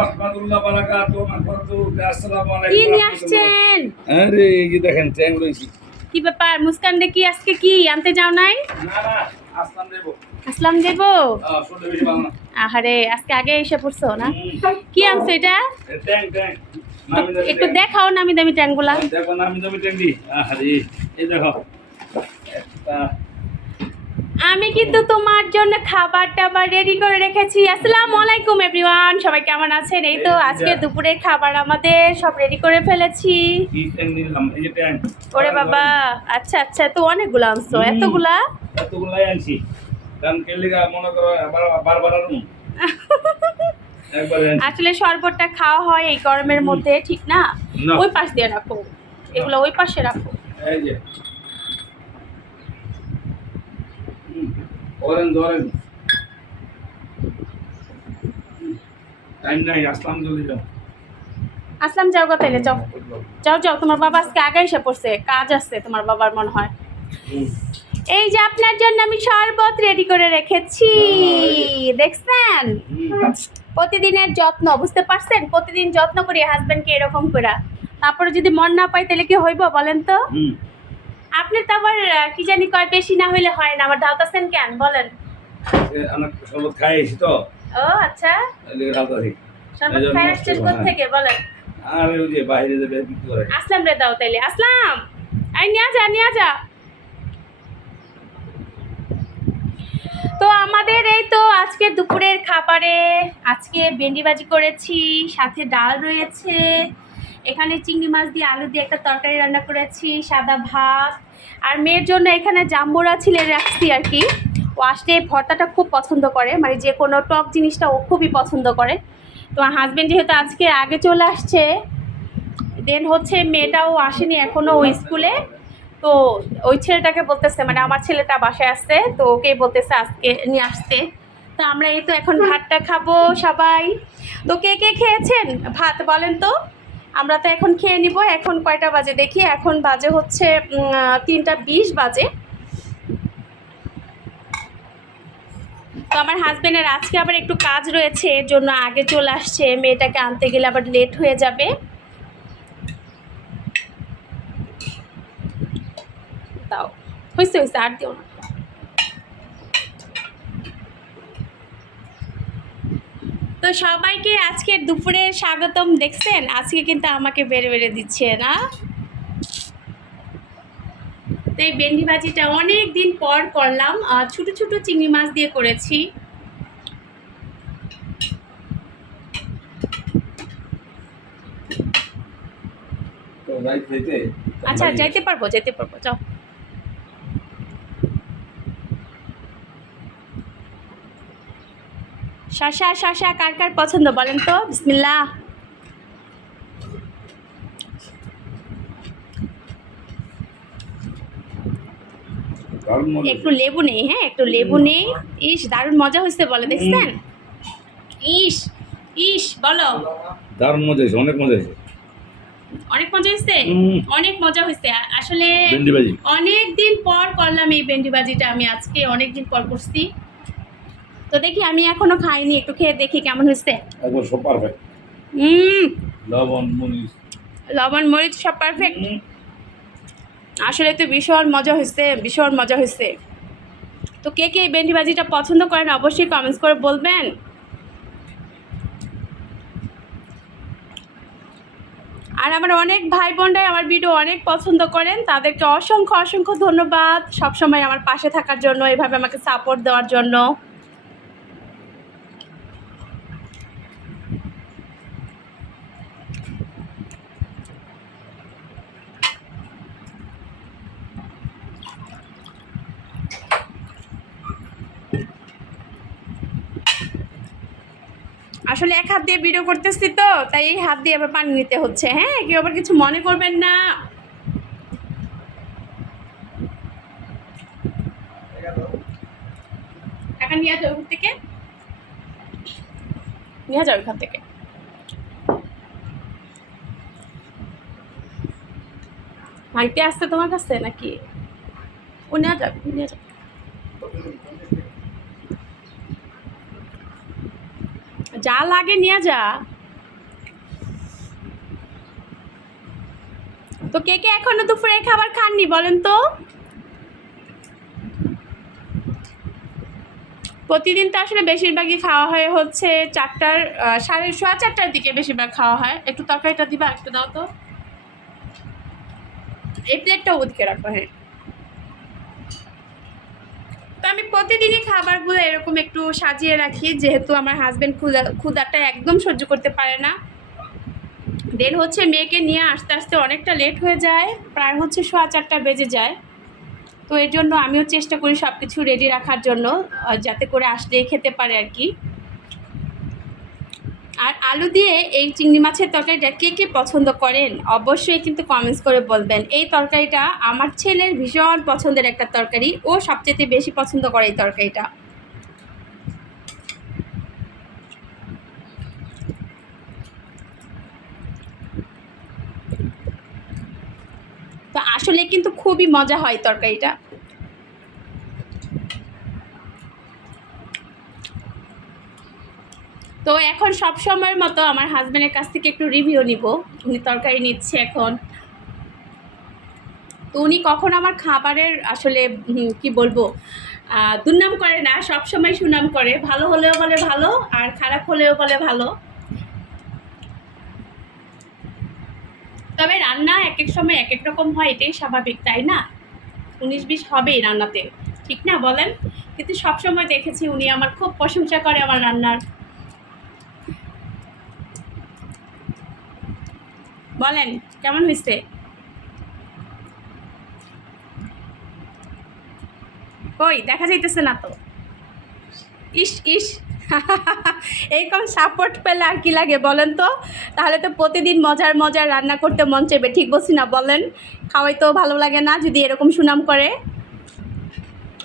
রাহমাতুল্লাহ বারাকাতুহু মাগফিরাতুহু আসসালামু আলাইকুম। কি নিয়ে আসছেন? আরে এই যে দেখেন ট্যাং রইছি। কি ব্যাপার মুস্কান রে, কি আজকে কি আনতে যাও নাই? না না আসলাম দেব। আসলাম দেব? শুনতে বেশি ভালো না। আহারে আজকে আগে এসে পড়ছো না? কি আনছো এটা? ট্যাং ট্যাং নামি দামি একটু দেখাও নামি দামি ট্যাঙ্গুলা। দেখো নামি দামি ট্যাং দি। আরে এই দেখো একটা আমি কিন্তু তোমার জন্য খাবার টাবার রেডি করে রেখেছি। আসসালামু আলাইকুম এভরিওয়ান, সবাই কেমন আছেন? এই তো আজকে দুপুরের খাবার আমাদের সব রেডি করে ফেলেছি। কি ট্যাং নিলাম, এই যে ট্যাং। ওরে বাবা, আচ্ছা আচ্ছা, তো অনেকগুলো আনছো। এতগুলা? এতগুলাই আনছি। কারণ কেলিগা মনে করো বারবার আনু। একবারে আনছি। আসলে শরবতটা খাওয়া হয় এই গরমের মধ্যে, ঠিক না? না। ওই পাশ দিয়ে রাখো, এগুলো ওই পাশে রাখো। এই যে অরেঞ্জ অরেঞ্জ টাইম নাই, আসলাম জলদি যাও। আসলাম, যাও গো তাইলে, যাও যাও যাও। তোমার বাবা আজকে আগে এসে পড়ছে, কাজ আছে তোমার বাবার মনে হয়। এই যে আপনার জন্য আমি শরবত রেডি করে রেখেছি, দেখছেন? প্রতিদিনের যত্ন, বুঝতে পারছেন? প্রতিদিন যত্ন করি হাজবেন্ডকে এরকম করে, তারপরে যদি মন না পাই তাহলে কি হইব বলেন তো? আপনি তো আবার কি জানি কয়, বেশি না হইলে হয় না। আবার ধাওতাছেন কেন বলেন? অনেক শরবত খাই এসেছি তো, ও আচ্ছা, শরবত খাই আসছেন কোত্থেকে বলেন? আর ওই যে বাইরে যাবে বিক্রি করে। আসলাম রে, দাও তাইলে। আসলাম, আই নিয়ে যা নিয়ে যা। তো আমাদের এই তো আজকে দুপুরের খাবারে আজকে ভেন্ডি ভাজি করেছি, সাথে ডাল রয়েছে, এখানে চিংড়ি মাছ দিয়ে আলু দিয়ে একটা তরকারি রান্না করেছি, সাদা ভাত। আর মেয়ের জন্য এখানে জাম্বুরা ছিলে রাখছি আর কি। ও আসলে ভর্তাটা খুব পছন্দ করে, মানে যে কোনো টক জিনিসটা ও খুবই পছন্দ করে। তো আমার হাজব্যান্ড যেহেতু আজকে আগে চলে আসছে, দেন হচ্ছে মেয়েটাও আসেনি এখনও ওই স্কুলে, তো ওই ছেলেটাকে বলতেছে, মানে আমার ছেলেটা বাসায় আসছে, তো ওকেই বলতেছে আজকে নিয়ে আসতে। তো আমরা এই তো এখন ভাতটা খাবো সবাই। তো কে কে খেয়েছেন ভাত বলেন তো? আমরা তো এখন খেয়ে নিব। এখন কয়টা বাজে দেখি, এখন বাজে হচ্ছে 3:20 বাজে। তো আমার হাজব্যান্ডের আজকে আবার একটু কাজ রয়েছে, এর জন্য আগে চলে আসছে। মেয়েটাকে আনতে গেলে আবার লেট হয়ে যাবে। দাও, হয়েছে হয়েছে, আর দিও না। তো সবাইকে আজকে দুপুরে স্বাগতম। দেখছেন আজকে কিন্তু আমাকে বেড়ে বেড়ে দিচ্ছে না। তো এই ভেন্ডি ভাজিটা অনেক দিন পর করলাম, ছোট ছোট চিংড়ি মাছ দিয়ে করেছি। আচ্ছা, যাইতে পারবো যাও। শশা শশা কার কার পছন্দ বলেন তো? বিসমিল্লাহ। একটু লেবু নেই, হ্যাঁ একটু লেবু নেই। ইস দারুণ মজা হয়েছে বলে, দেখছেন? ইস ইস বলো, দারুণ মজা হয়েছে, অনেক মজা হয়েছে। অনেক মজা হয়েছে, অনেক মজা হয়েছে। আসলে ভেন্ডি ভাজি অনেক দিন পর করলাম এই ভেন্ডি ভাজিটা, আমি আজকে অনেক দিন পর করছি। তো দেখি, আমি এখনো খাইনি, একটু খেয়ে দেখি কেমন হয়েছে। একবার সব পারফেক্ট। লবণ মরিচ সব পারফেক্ট। আসলে তো ভীষণ মজা হয়েছে, ভীষণ মজা হয়েছে। তো কে কে এই ভেন্ডি ভাজিটা পছন্দ করেন অবশ্যই কমেন্টস করে বলবেন। আর আমার অনেক ভাই বোনরাই আমার ভিডিও অনেক পছন্দ করেন, তাদেরকে অসংখ্য অসংখ্য ধন্যবাদ সবসময় আমার পাশে থাকার জন্য, এভাবে আমাকে সাপোর্ট দেওয়ার জন্য। আসলে এক হাত দিয়ে ভিডিও করতেছি তো, তাই এই হাত দিয়ে আবার পানি নিতে হচ্ছে। হ্যাঁ, কেউ আবার কিছু মনে করবেন না। টাকা নিয়ে যাও ওখান থেকে, নিয়ে যাও ওখান থেকে। ভাইতে আসছে তোমার কাছে নাকি? ও নিয়ে যাও, নিয়ে যাও। যা লাগে নিয়ে যা। তো কে কে এখনো দুপুরের খাবার খাননি বলেন তো? প্রতিদিন তো আসলে বেশিরভাগই খাওয়া হয় হচ্ছে 4টার 4:30টার দিকে বেশিরভাগ খাওয়া হয়। একটু তরকারিটা দিবা, একটু দাও তো। এই প্লেটটা ওদিকে রাখো। হ্যাঁ, তো আমি প্রতিদিনই খাবারগুলো এরকম একটু সাজিয়ে রাখি, যেহেতু আমার হাজবেন্ড ক্ষুধাটা একদম সহ্য করতে পারে না। দেন হচ্ছে মেয়েকে নিয়ে আস্তে আস্তে অনেকটা লেট হয়ে যায়, প্রায় হচ্ছে 4:15 বেজে যায়। তো এর জন্য আমিও চেষ্টা করি সব কিছু রেডি রাখার জন্য, যাতে করে আসলেই খেতে পারে আর কি। আর আলু দিয়ে এই চিংড়ি মাছের তরকারিটা কে কে পছন্দ করেন অবশ্যই কিন্তু কমেন্টস করে বলবেন। এই তরকারিটা আমার ছেলের ভীষণ পছন্দের একটা তরকারি, ও সবচেয়ে বেশি পছন্দ করে এই তরকারিটা। তো আসলে কিন্তু খুবই মজা হয় তরকারিটা। তো এখন সব সময়ের মতো আমার হাজব্যান্ডের কাছ থেকে একটু রিভিউ নিব। উনি তরকারি নিচ্ছে এখন। তো উনি কখন আমার খাবারের আসলে কি বলবো, দুর্নাম করে না, সব সময় সুনাম করে। ভালো হলেও বলে ভালো, আর খারাপ হলেও বলে ভালো। তবে রান্না এক এক সময় এক এক রকম হয়, এটাই স্বাভাবিক, তাই না? 19-20 হবেই রান্নাতে, ঠিক না বলেন? কিন্তু সবসময় দেখেছি উনি আমার খুব প্রশংসা করে আমার রান্নার। বলেন কেমন হয়েছে? কই দেখা যাইতেছে না তো। ইস ইস এইরকম সাপোর্ট পেলে আর কি লাগে বলেন তো? তাহলে তো প্রতিদিন মজার মজার রান্না করতে মন চাইবে, ঠিক বলছি না বলেন? খাওয়াই তো ভালো লাগে না যদি এরকম সুনাম করে।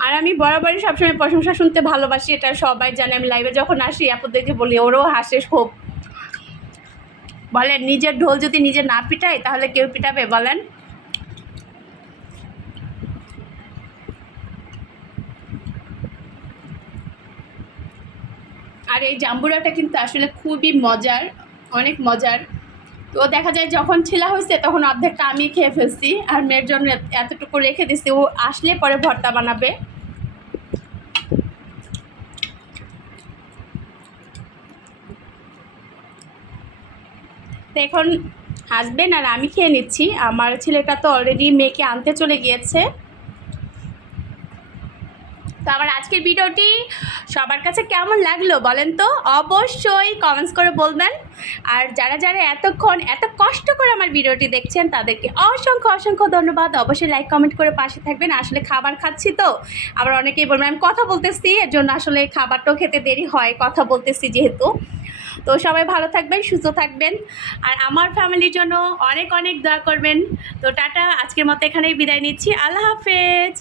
আর আমি বরাবরই সবসময় প্রশংসা শুনতে ভালোবাসি, এটা সবাই জানে। আমি লাইভে যখন আসি আপুদেরকে বলি, ওরও হাসে খুব। বলেন নিজের ঢোল যদি নিজে না পিটাই তাহলে কেউ পিটাবে বলেন? আর এই জাম্বুরাটা কিন্তু আসলে খুবই মজার, অনেক মজার। তো দেখা যায় যখন ছেলা হয়েছে তখন অর্ধেকটা আমি খেয়ে ফেলছি, আর মেয়ের জন্য এতটুকু রেখে দিছি, ও আসলে পরে ভর্তা বানাবে। তো এখন হাজবেন্ড আর আমি খেয়ে নিচ্ছি। আমার ছেলেটা তো অলরেডি মেয়েকে আনতে চলে গিয়েছে। তো আমার আজকের ভিডিওটি সবার কাছে কেমন লাগলো বলেন তো? অবশ্যই কমেন্টস করে বলবেন। আর যারা যারা এতক্ষণ এত কষ্ট করে আমার ভিডিওটি দেখছেন তাদেরকে অসংখ্য অসংখ্য ধন্যবাদ। অবশ্যই লাইক কমেন্ট করে পাশে থাকবেন। আসলে খাবার খাচ্ছি তো, আবার অনেকেই বলবেন আমি কথা বলতেছি, এর জন্য আসলে খাবারটাও খেতে দেরি হয়, কথা বলতেছি যেহেতু। তো সবাই ভালো থাকবেন, সুস্থ থাকবেন, আর আমার ফ্যামিলির জন্য অনেক অনেক দোয়া করবেন। তো টাটা, আজকের মতো এখানেই বিদায় নিচ্ছি। আল্লাহ হাফেজ।